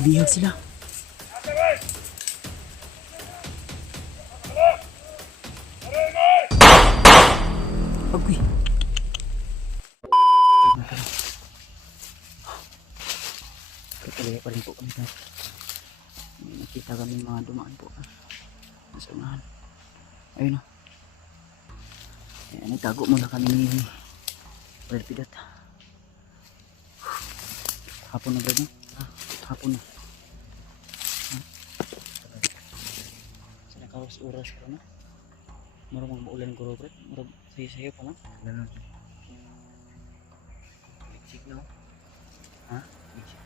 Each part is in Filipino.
bihag sila. Agoy. Kaya pa rin po kami tayo. Nakita kami mga dumaan po. Nasa unahan. Ayun o. Ayan, itago muna kami ni Brad Pidot. Hapon na Brad, no? Hapon na. Sa nakawas-uras ko na. Marang mag-uulan ko Brad. Marang sayo-sayo pa lang. Ganun. Liksik na. Ha? Liksik.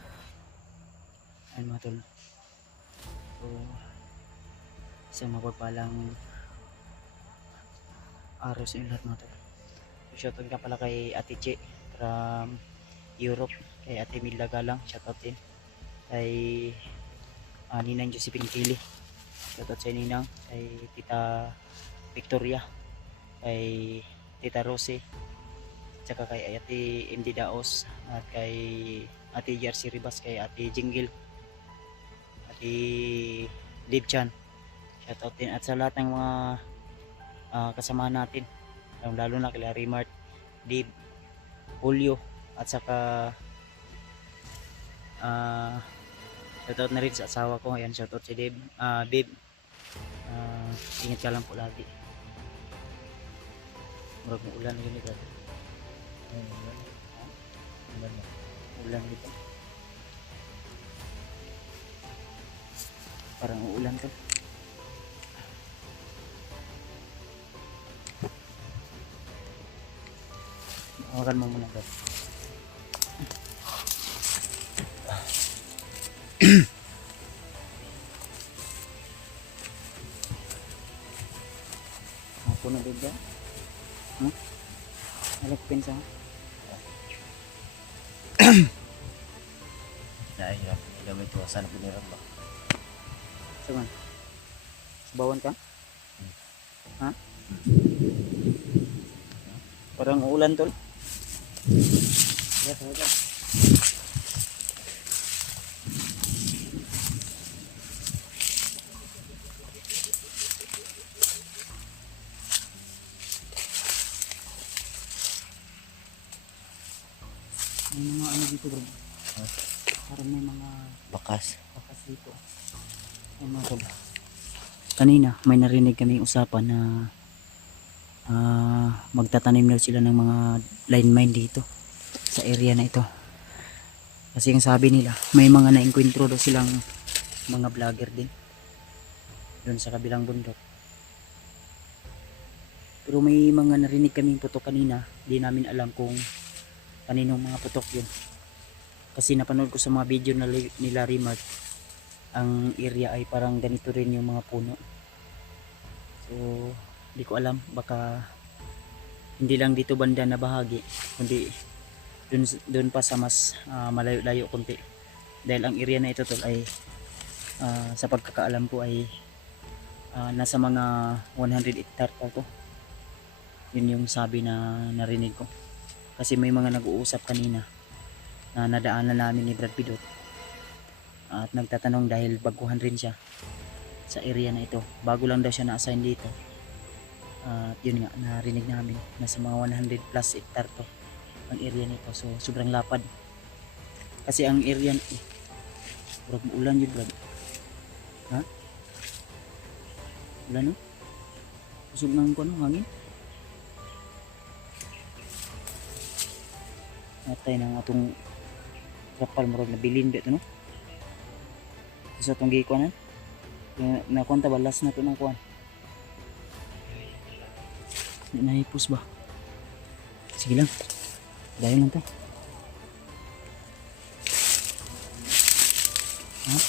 Ayun mga tol. So, isang mapagpalang araw sa inyo lahat mga tol. Shoutout ka pala kay Ate Che from Europe, kay Ate Mila Galang, shoutout din kay Ninang Josephine Kili, shoutout sa Ninang, kay Tita Victoria, kay Tita Rose, tsaka kay Ate MD Daos, at kay Ate Jersey Ribas, kay Ate Jingle, Ate Liv Chan, shoutout din, at sa lahat ng mga kasamahan natin, lalo na kay Rimart, Dib, Julio, at saka shoutout na rin sa asawa ko. Ayan, shoutout si Dib, Bib, ingat ka lang po lagi. Murag mo ulan yun ito. Ulan dito, parang uulan to. Hawakan mo muna guys. Ako na bigla. Alagpin sa Dahil hirap. Gamit ko sana pinirap ba? Saman? Sabawan ka? Ha? Parang uulan tol. Yes, yes. May mga ano dito bro. Parang may mga Bakas. bakas dito. Ay mga tol. Kanina may narinig kaming usapan na magtatanim daw sila ng mga landmine dito sa area na ito. Kasi yung sabi nila may mga na-encuentro daw silang mga vlogger din doon sa kabilang bundok. Pero may mga narinig kaming putok kanina, di namin alam kung kaninong mga putok yun. Kasi napanood ko sa mga video nila Rimart, ang area ay parang ganito rin yung mga puno. So di ko alam, baka hindi lang dito banda na bahagi, kundi dun pa sa mas malayo-layo konti. Dahil ang area na ito tol ay sa pagkakaalam ko ay nasa mga 100 hectare pa to. Yun yung sabi na narinig ko. Kasi may mga nag-uusap kanina na nadaanan namin ni Brad Pidot at nagtatanong dahil baguhan rin siya sa area na ito. Bago lang daw siya na-assign dito. At yun nga, narinig namin nasa mga 100 plus hectare to ang area nito. So sobrang lapad. Kasi ang area brad, ulan yun brad. Ha? Ulan no? Usog ng ano, hangin. Natay ng atong trapal murag na bilin dito no. Sa atong gikuanan. Na konta balas na to ng kuan. Di na ipos ba? Sige lang. Dahil lang to. Ha? Oh.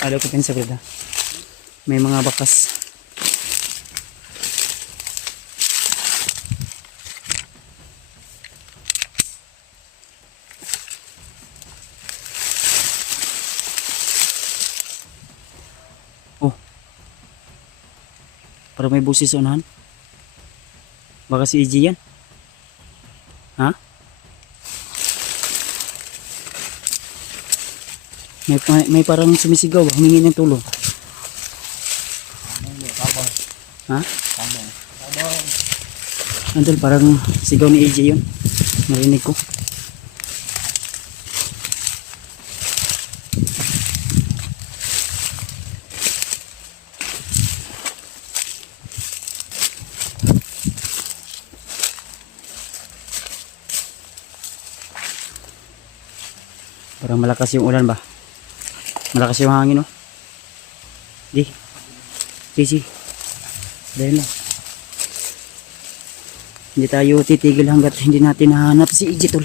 Alaw ko pinsa brad ha. May mga bakas. Oh. Parang may busis sa unahan. Baka si EJ yan. Ha? May parang sumisigaw, humingi ng tulong. Ha? Andol, parang sigaw ni AJ yun. Narinig ko. Parang malakas yung ulan ba? Malakas yung hangin, oh. Di. Di. Dahil lang. Hindi tayo titigil hanggat hindi natin nahanap si EJ tol.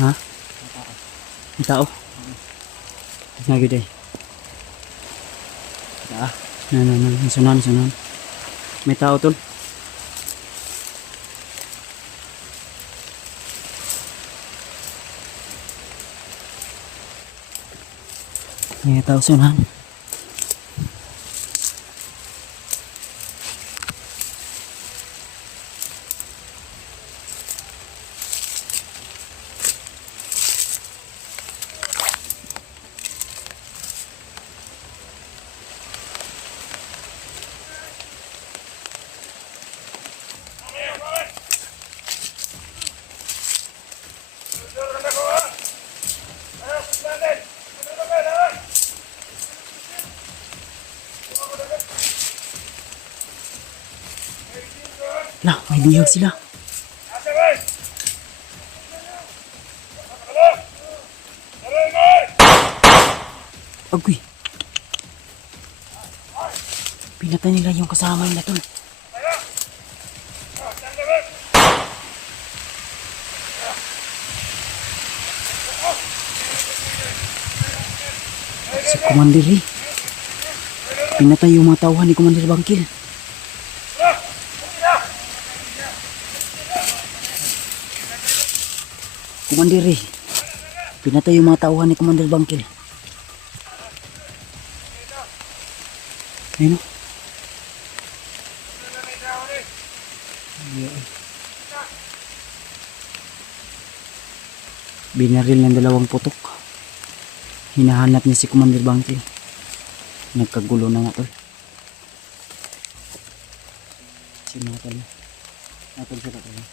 Ha? May tao? Nagid eh. Sunan. May tao tol. May tao sunan. Lah, may bihag sila. Agoy. Pinatay nila yung kasama nila tol. Si Commander eh. Pinatay yung mga tauhan ni Commander Bangkil. Commander eh. Pinatay yung mga tauhan ni Commander Bangkil. Ayun o. Binaril ng 2 putok. Hinahanap niya si Commander Bangkil. Nagkagulo na nga tol. Sino tol? Natol siya tol.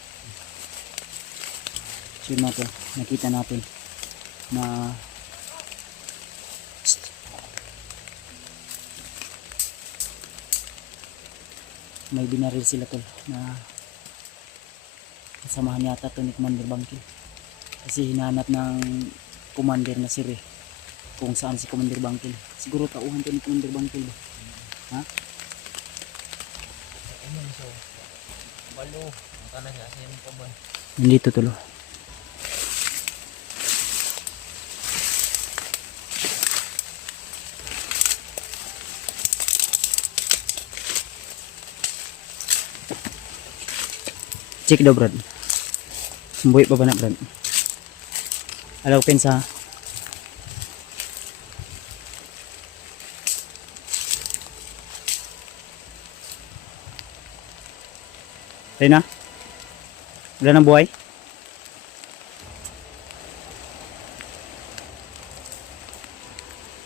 Sino tol? Nakita natin na may binaril sila tol na kasamahan yata to ni Commander Bangkil. Kasi hinahanap ng commander na si Re kung saan si Commander Bangkil. Siguro tauhan to ni Commander Bangkil ba? Ha? Nandito tulo. Check daw brad. Buhay pa ba na brad? Alaw pensa. Ayun na. Wala nang buhay.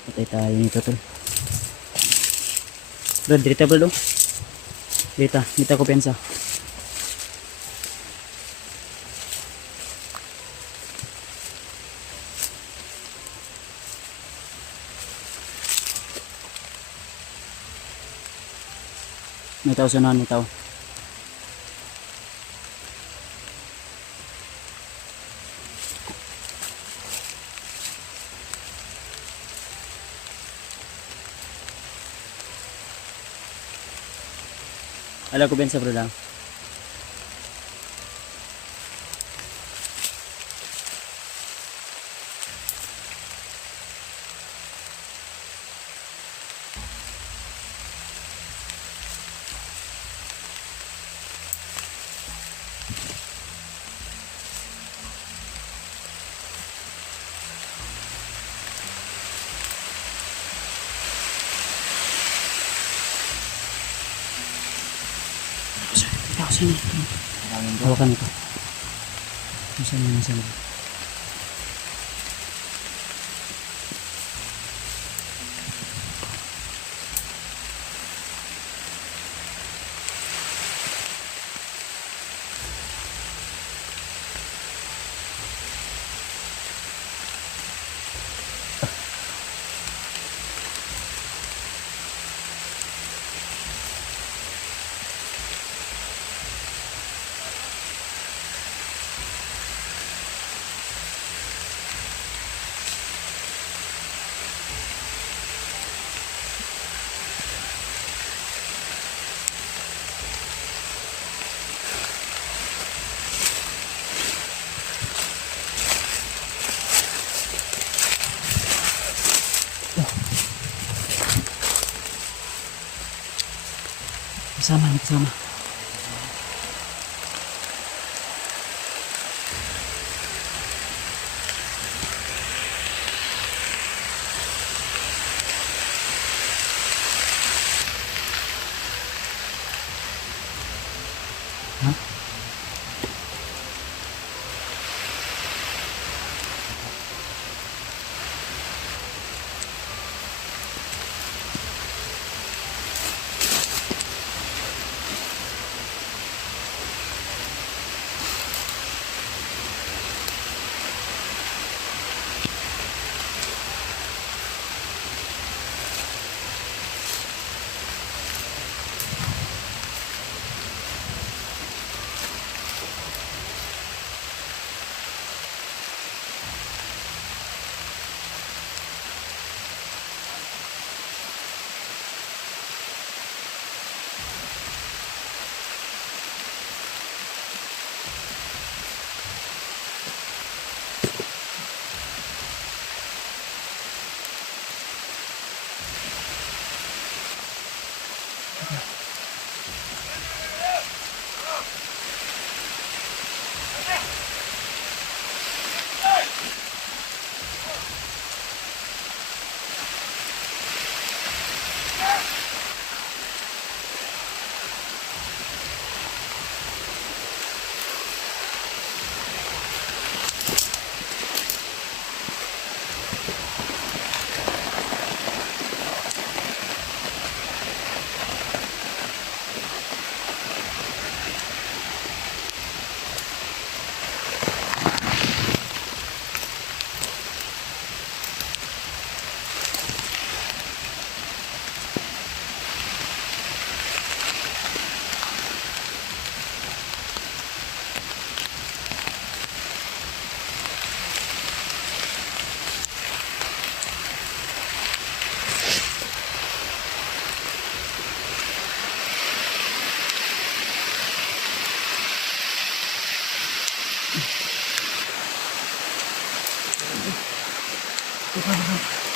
Patay tayo nito tol. Bro, dirita bro. Dirita ko pensa. May tao sa may tao. Ala ko bensa bro lang. Ako sini. Hawakan ito. Saan yung nasa loob? Kasama. Ha? Ito.